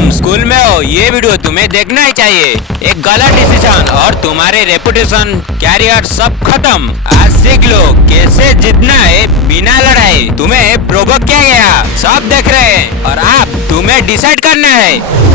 तुम स्कूल में हो, ये वीडियो तुम्हें देखना ही चाहिए। एक गलत डिसीजन और तुम्हारे रेपुटेशन, कैरियर सब खत्म। आज सीख लो कैसे जीतना है बिना लड़ाई। तुम्हें प्रोवोक किया गया, सब देख रहे हैं और अब तुम्हें डिसाइड करना है।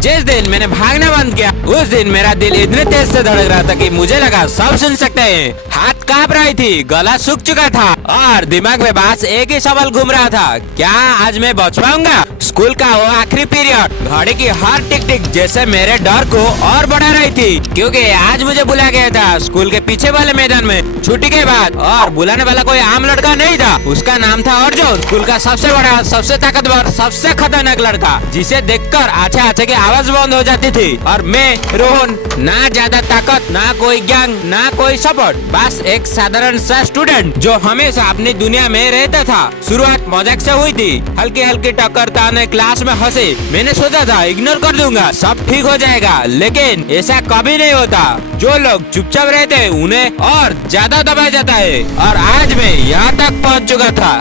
जिस दिन मैंने भागना बंद किया उस दिन मेरा दिल इतने तेज से धड़क रहा था कि मुझे लगा सब सुन सकते हैं। हाथ कांप रही थी, गला सूख चुका था और दिमाग में बस एक ही सवाल घूम रहा था, क्या आज मैं बच पाऊंगा? स्कूल का वो आखिरी पीरियड, घड़ी की हर टिक टिक जैसे मेरे डर को और बढ़ा रही थी, क्योंकि आज मुझे बुलाया गया था स्कूल के पीछे वाले मैदान में छुट्टी के बाद। और बुलाने वाला कोई आम लड़का नहीं था, उसका नाम था अर्जुन, स्कूल का सबसे बड़ा, सबसे ताकतवर, सबसे खतरनाक लड़का, जिसे देखकर आछे आछे की आवाज बंद हो जाती थी। और मैं रोहन, ना ज्यादा ताकत, ना कोई गैंग, ना कोई सपोर्ट, बस एक साधारण सा स्टूडेंट जो हमेशा अपनी दुनिया में रहता था। शुरुआत मजाक से हुई थी, हल्की हल्की टक्कर ताने क्लास में हंसे। मैंने सोचा था इग्नोर कर दूंगा, सब ठीक हो जाएगा, लेकिन ऐसा कभी नहीं होता। जो लोग चुपचाप रहते हैं उन्हें और ज्यादा दबाया जाता है। और आज मैं यहाँ तक पहुँच चुका था।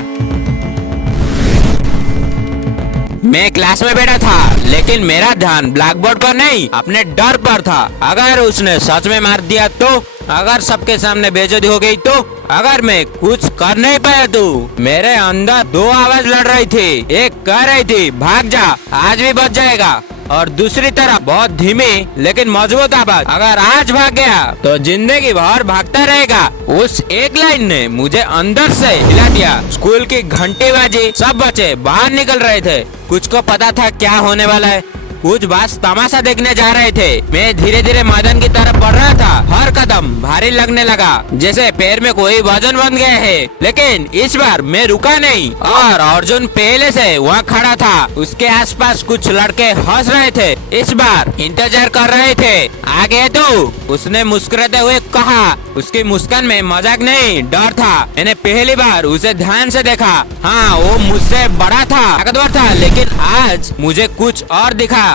मैं क्लास में बैठा था, लेकिन मेरा ध्यान ब्लैक बोर्ड पर नहीं, अपने डर पर था। अगर उसने सच में मार दिया तो, अगर सबके सामने बेइज्जती हो गई तो, अगर मैं कुछ कर नहीं पाया तो। मेरे अंदर दो आवाज लड़ रही थी, एक कह रही थी भाग जा, आज भी बच जाएगा, और दूसरी तरफ बहुत धीमी लेकिन मजबूत आवाज, अगर आज भाग गया तो जिंदगी भर भागता रहेगा। उस एक लाइन ने मुझे अंदर से हिला दिया। स्कूल की घंटी बाजी, सब बच्चे बाहर निकल रहे थे। कुछ को पता था क्या होने वाला है, कुछ बस तमाशा देखने जा रहे थे। मैं धीरे धीरे मैदान की तरफ बढ़ रहा था, हर कदम भारी लगने लगा, जैसे पैर में कोई वजन बन गया है। लेकिन इस बार मैं रुका नहीं, और अर्जुन पहले से वहाँ खड़ा था। उसके आसपास कुछ लड़के हंस रहे थे, इस बार इंतजार कर रहे थे। आगे तो उसने मुस्कुराते हुए कहा। उसकी मुस्कान में मजाक नहीं, डर था। मैंने पहली बार उसे ध्यान से देखा। हाँ, वो मुझसे बड़ा था, ताकतवर था, लेकिन आज मुझे कुछ और दिखा।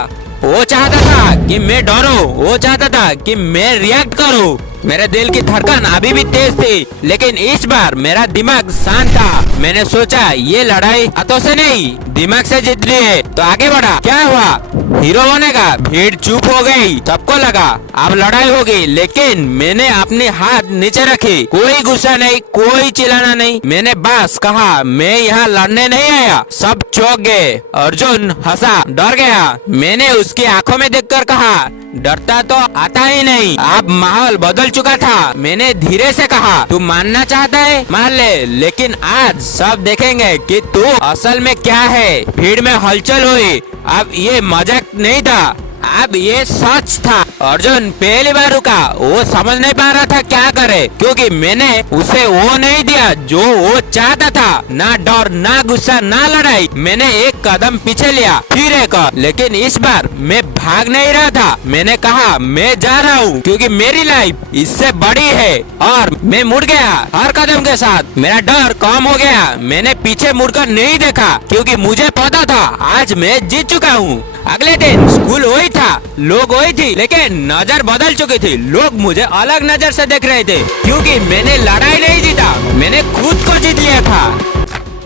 वो चाहता था कि मैं डरूं, वो चाहता था कि मैं रिएक्ट करूं। मेरे दिल की धड़कन अभी भी तेज थी, लेकिन इस बार मेरा दिमाग शांत था। मैंने सोचा ये लड़ाई हाथों से नहीं, दिमाग से जीतनी है। तो आगे बढ़ा। क्या हुआ? हीरो बनेगा। भीड़ चुप हो गई, सबको लगा अब लड़ाई होगी, लेकिन मैंने अपने हाथ नीचे रखे। कोई गुस्सा नहीं, कोई चिल्लाना नहीं। मैंने बस कहा मैं यहाँ लड़ने नहीं आया। सब चौंक गए। अर्जुन हंसा, डर गया। मैंने उसकी आंखों में देखकर कहा, डरता तो आता ही नहीं। अब माहौल बदल चुका था। मैंने धीरे से कहा, तू मानना चाहता है मान ले, लेकिन आज सब देखेंगे कि तू असल में क्या है। भीड़ में हलचल हुई। अब ये मजाक नहीं था, अब ये सच था। अर्जुन पहली बार रुका। वो समझ नहीं पा रहा था क्या करे, क्योंकि मैंने उसे वो नहीं दिया जो वो चाहता था। ना डर, ना गुस्सा, ना लड़ाई। मैंने एक कदम पीछे लिया, फिर एक, लेकिन इस बार मैं भाग नहीं रहा था। मैंने कहा मैं जा रहा हूँ, क्योंकि मेरी लाइफ इससे बड़ी है। और मैं मुड़ गया। हर कदम के साथ मेरा डर कम हो गया। मैंने पीछे मुड़कर नहीं देखा, क्योंकि मुझे पता था आज मैं जीत चुका हूँ। अगले दिन स्कूल वही था, लोग वही थी, लेकिन नजर बदल चुकी थी। लोग मुझे अलग नजर से देख रहे थे, क्योंकि मैंने लड़ाई नहीं जीता, मैंने खुद को जीत लिया था।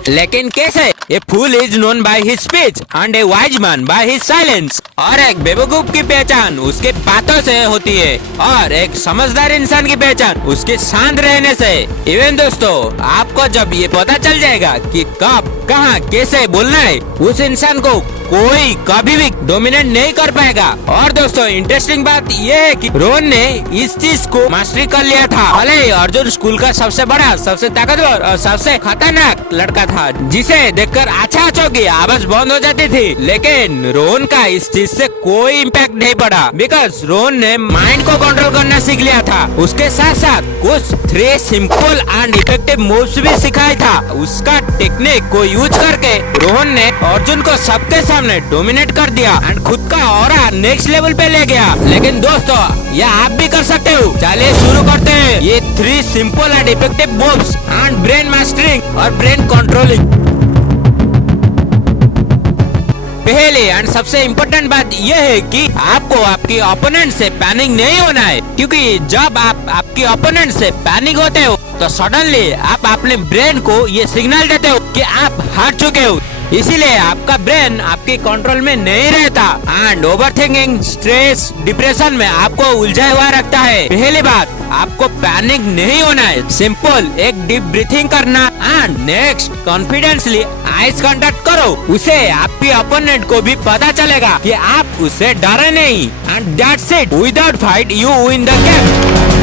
लेकिन कैसे? A fool is known by his speech and a wise man by his silence. और एक बेवकूफ की पहचान उसके बातों से होती है, और एक समझदार इंसान की पहचान उसके शांत रहने से। इवन दोस्तों, आपको जब ये पता चल जाएगा कि कब, कहाँ, कैसे बोलना है, उस इंसान को कोई कभी भी डोमिनेट नहीं कर पाएगा। और दोस्तों, इंटरेस्टिंग बात यह है कि रोहन ने इस चीज को मास्टरी कर लिया था। भले ही अर्जुन स्कूल का सबसे बड़ा, सबसे ताकतवर और सबसे खतरनाक लड़का था, जिसे देखकर अच्छा की आवाज बंद हो जाती थी, लेकिन रोहन का इस चीज से कोई इम्पैक्ट नहीं पड़ा, बिकॉज रोहन ने माइंड को कंट्रोल करना सीख लिया था। उसके साथ साथ कुछ 3 सिंपल एंड इफेक्टिव मूव्स भी सिखाया था। उसका टेक्निक को यूज करके रोहन ने अर्जुन को सबके सामने डोमिनेट कर दिया एंड खुद का ऑरा नेक्स्ट लेवल पे ले गया। लेकिन दोस्तों, ये आप भी कर सकते हो। चलिए शुरू करते हैं ये 3 simple and effective moves and brain mastering और ब्रेन कंट्रोलिंग। पहले एंड सबसे इम्पोर्टेंट बात यह है कि आपको आपके ओपोनेंट से पैनिक नहीं होना है, क्योंकि जब आप आपके ओपोनेंट से पैनिक होते हो तो सडनली आप अपने ब्रेन को ये सिग्नल देते हो कि आप हार चुके हो। इसीलिए आपका ब्रेन आपके कंट्रोल में नहीं रहता and over thinking, stress, depression में आपको उलझा हुआ रखता है। पहली बात, आपको पैनिक नहीं होना है। सिंपल एक डीप ब्रीथिंग करना and next confidently eyes contact करो। उसे आपके ओपोनेंट को भी पता चलेगा कि आप उससे डरे नहीं and that's it. Without fight you win the game.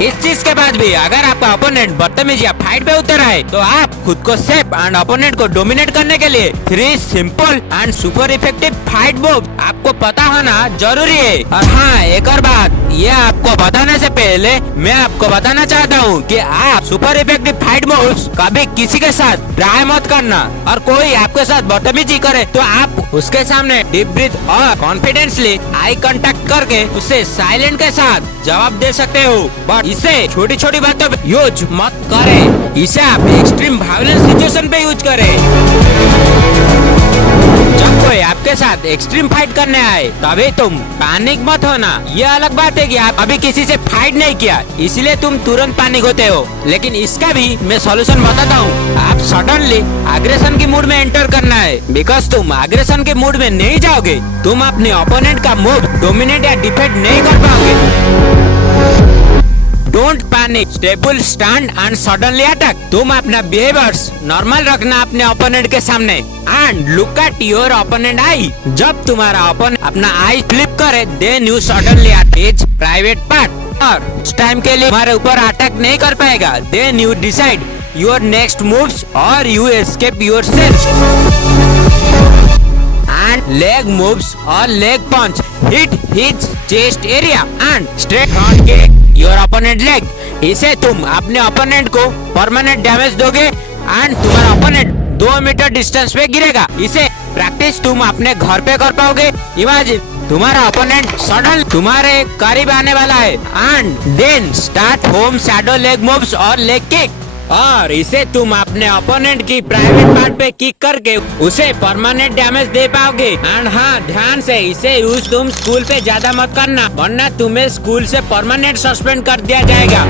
इस चीज के बाद भी अगर आपका ओपोनेंट बदतमीजी या फाइट पे उतर आए तो आप खुद को सेफ एंड ओपोनेंट को डोमिनेट करने के लिए 3 simple and super effective fight move आपको पता होना जरूरी है। और हाँ, एक और बात, ये आपको बताने से पहले मैं आपको बताना चाहता हूँ कि आप सुपर इफेक्टिव फाइट मूव्स कभी किसी के साथ ट्राई मत करना। और कोई आपके साथ बदतमीजी करे तो आप उसके सामने डीप ब्रीथ और कॉन्फिडेंसली आई कांटेक्ट करके उसे साइलेंट के साथ जवाब दे सकते हो। बट इसे छोटी छोटी बातों पे यूज मत करें, इसे आप एक्सट्रीम वायलेंस सिचुएशन पे यूज करें। जब कोई आपके साथ एक्सट्रीम फाइट करने आए तभी तुम पैनिक मत होना। ये अलग बात है कि आप अभी किसी से फाइट नहीं किया इसलिए तुम तुरंत पैनिक होते हो, लेकिन इसका भी मैं सॉल्यूशन बताता हूँ। आप सडनली एग्रेशन की मूड में एंटर करना है। बिकॉज तुम एग्रेशन के मूड में नहीं जाओगे, तुम अपने ओपोनेंट का मूव डोमिनेट या डिफेंड नहीं कर पाओगे। Don't panic, stable stand and suddenly attack. तुम अपना बिहेवियर्स नॉर्मल रखना अपने ओपोनेंट के सामने and look at your opponent eye. जब तुम्हारा ओपोनेंट अपना आई फ्लिप करे then you suddenly attach private part. और उस टाइम के लिए तुम्हारे ऊपर अटैक नहीं कर पाएगा। Then you decide your next moves और you escape yourself. And leg moves or leg punch hit his chest area and straight front kick your opponent leg। इसे तुम अपने ओपोनेंट को परमानेंट डैमेज दोगे एंड तुम्हारा ओपोनेंट 2 मीटर डिस्टेंस पे गिरेगा। इसे प्रैक्टिस तुम अपने घर पे कर पाओगे। इमेजिन तुम्हारा ओपोनेंट सडन तुम्हारे करीब आने वाला है and then start home shadow leg moves और लेग किक। और इसे तुम अपने ओपोनेंट की प्राइवेट पार्ट पे किक करके उसे परमानेंट डैमेज दे पाओगे। एंड हाँ, ध्यान से इसे यूज तुम स्कूल पे ज्यादा मत करना वरना तुम्हें स्कूल से परमानेंट सस्पेंड कर दिया जाएगा।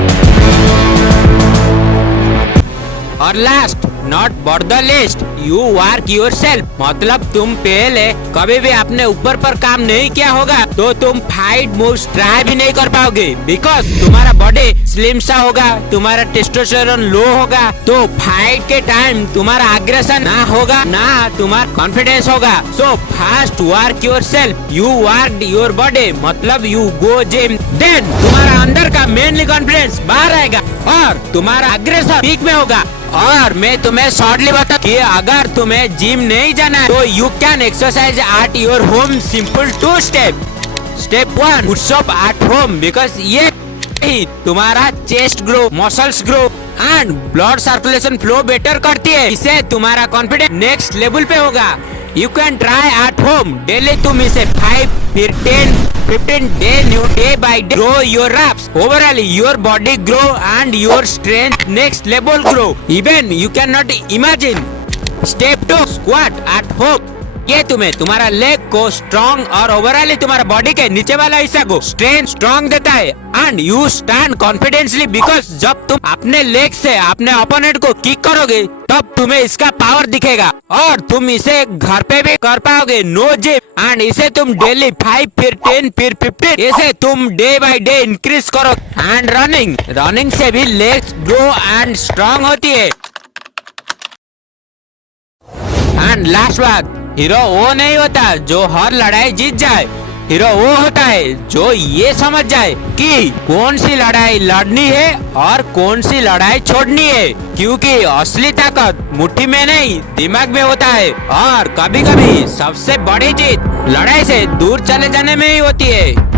और last not but the list, you work yourself. मतलब तुम पहले कभी भी अपने ऊपर पर काम नहीं किया होगा तो तुम फाइट मूव्स ट्राई भी नहीं कर पाओगे। बिकॉज तुम्हारा बॉडी स्लिम सा होगा, तुम्हारा टेस्टोस्टेरोन लो होगा, तो फाइट के टाइम तुम्हारा एग्रेशन ना होगा ना तुम्हारा कॉन्फिडेंस होगा। So first work yourself, you work your body, मतलब यू गो जिम, देन तुम्हारा अंदर का मेनली कॉन्फिडेंस बाहर आएगा और तुम्हारा एग्रेशन पीक में होगा। और मैं तुम्हें शॉर्टली बता कि अगर तुम्हें जिम नहीं जाना है तो you can exercise at your home. Simple 2 step. Step 1, pushup at home, because ये तुम्हारा chest grow, muscles grow and blood circulation flow better करती है। इससे तुम्हारा कॉन्फिडेंस नेक्स्ट लेवल पे होगा। You can try at home. Daily तुम इसे 5 फिर 10 15 day by day grow your reps। Overall your body grow and your strength next level grow। Even you cannot imagine। Step 2, squat at home। ये तुम्हें तुम्हारा leg को strong और overall तुम्हारा body के नीचे वाला हिस्सा को स्ट्रेंथ स्ट्रॉन्ग देता है and you stand confidently. Because जब तुम अपने लेग से अपने ओपोनेंट को किक करोगे तब तुम्हें इसका पावर दिखेगा और तुम इसे घर पे भी कर पाओगे, नो जिम। एंड इसे तुम डेली 5 फिर 10 फिर 15 इसे तुम डे बाय डे इंक्रीज करो। एंड रनिंग से भी लेग्स ग्रो एंड स्ट्रॉन्ग होती है। एंड लास्ट बात, हीरो वो नहीं होता जो हर लड़ाई जीत जाए। हीरो वो होता है जो ये समझ जाए कि कौन सी लड़ाई लड़नी है और कौन सी लड़ाई छोड़नी है। क्योंकि असली ताकत मुट्ठी में नहीं दिमाग में होता है और कभी कभी सबसे बड़ी जीत लड़ाई से दूर चले जाने में ही होती है।